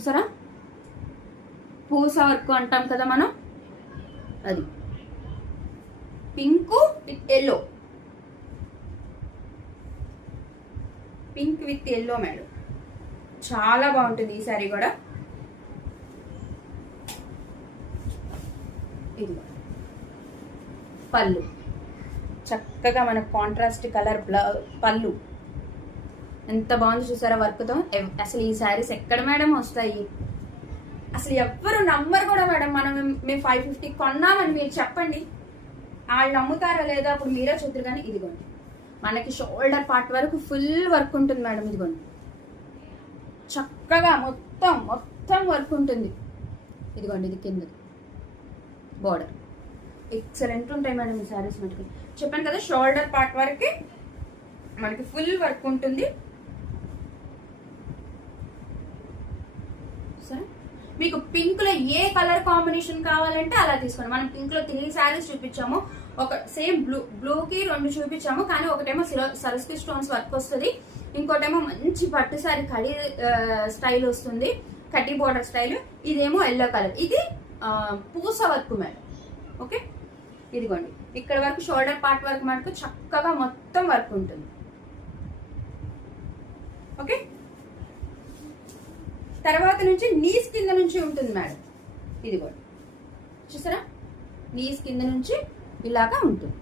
చూసారా, పూస వర్క్ అంటాం కదా మనం, అది pink with yellow, pink with yellow madam. చాలా బాగుంటుంది ఈ సారీ కూడా. ఇది పళ్ళు, చక్కగా మన కాంట్రాస్ట్ కలర్ పళ్ళు ఎంత బాగుంది చూసారా వర్క్తో. అసలు ఈ శారీస్ ఎక్కడ మేడం వస్తాయి, అసలు ఎవ్వరు నమ్మరు కూడా మేడం. మేము 550 కొన్నామని మీరు చెప్పండి, వాళ్ళు నమ్ముతారా లేదా అప్పుడు మీరే చూద్దరు. కానీ ఇదిగోండి, మనకి షోల్డర్ పార్ట్ వరకు ఫుల్ వర్క్ ఉంటుంది మేడం. ఇదిగోండి, చక్కగా మొత్తం వర్క్ ఉంటుంది. ఇదిగోండి, ఇది కింద బోర్డర్. ఎక్సలెంట్ ఉంటాయి మేడం ఈ శారీస్. మనకి చెప్పాను కదా, షోల్డర్ పార్ట్ వరకు మనకి ఫుల్ వర్క్ ఉంటుంది. సరే, మీకు పింక్ లో ఏ కలర్ కాంబినేషన్ కావాలంటే అలా తీసుకోండి. మనం పింక్ లో 3 శారీస్ చూపించాము, ఒక సేమ్ బ్లూకి 2 చూపించాము. కానీ ఒకటేమో సరస్వతి స్టోన్స్ వర్క్ వస్తుంది, ఇంకోటేమో మంచి పట్టు శారీ కడి స్టైల్ వస్తుంది, కడ్డీ బోర్డర్ స్టైల్. ఇదేమో ఎల్లో కలర్, ఇది పూస వర్క్ మేడం. ఓకే, ఇదిగోండి, ఇక్కడ వరకు షోల్డర్ పార్ట్ వరకు మనకు చక్కగా మొత్తం వర్క్ ఉంటుంది. ఓకే, తర్వాత నుంచి నీస్ కింద నుంచి ఉంటుంది మేడం. ఇదిగోండి, చూసారా, నీస్ కింద నుంచి ఇలాగా ఉంటుంది.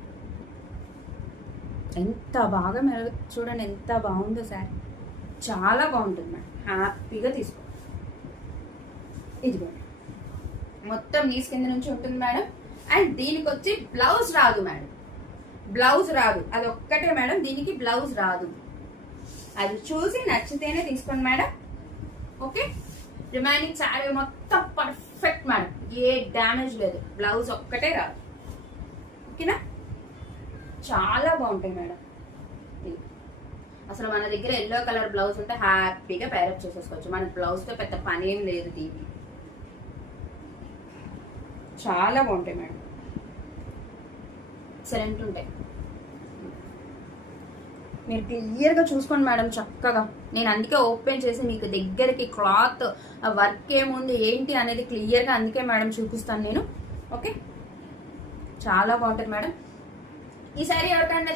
ఎంత బాగా చూడండి, ఎంత బాగుందో సార్, చాలా బాగుంటుంది మేడం. హ్యాపీగా తీసుకో. ఇదిగోండి, మొత్తం నీస్ కింద నుంచి ఉంటుంది మేడం. అండ్ దీనికి వచ్చి బ్లౌజ్ రాదు మేడం, బ్లౌజ్ రాదు, అది ఒక్కటే మేడం, దీనికి బ్లౌజ్ రాదు. అది చూసి నచ్చితేనే తీసుకోండి మేడం. ఓకే, రిమైనింగ్ శారీ మొత్తం పర్ఫెక్ట్ మేడం, ఏ డ్యామేజ్ లేదు, బ్లౌజ్ ఒక్కటే రాదు. ఓకేనా, చాలా బాగుంటాయి మేడం. అసలు మన దగ్గర ఎల్లో కలర్ బ్లౌజ్ ఉంటే హ్యాపీగా పేరప్ చేసేసుకోవచ్చు. మన బ్లౌజ్తో పెద్ద పని ఏం లేదు. దీన్ని చాలా బాగుంటాయి మేడం, ఎక్సలెంట్ ఉంటాయి. మీరు క్లియర్గా చూసుకోండి మేడం చక్కగా. నేను అందుకే ఓపెన్ చేసి మీకు దగ్గరికి క్లాత్ వర్క్ ఏముంది ఏంటి అనేది క్లియర్గా అందుకే మేడం చూపిస్తాను నేను. ఓకే, చాలా బాగుంటుంది మేడం. ఈ సారీ ఎవరికైనా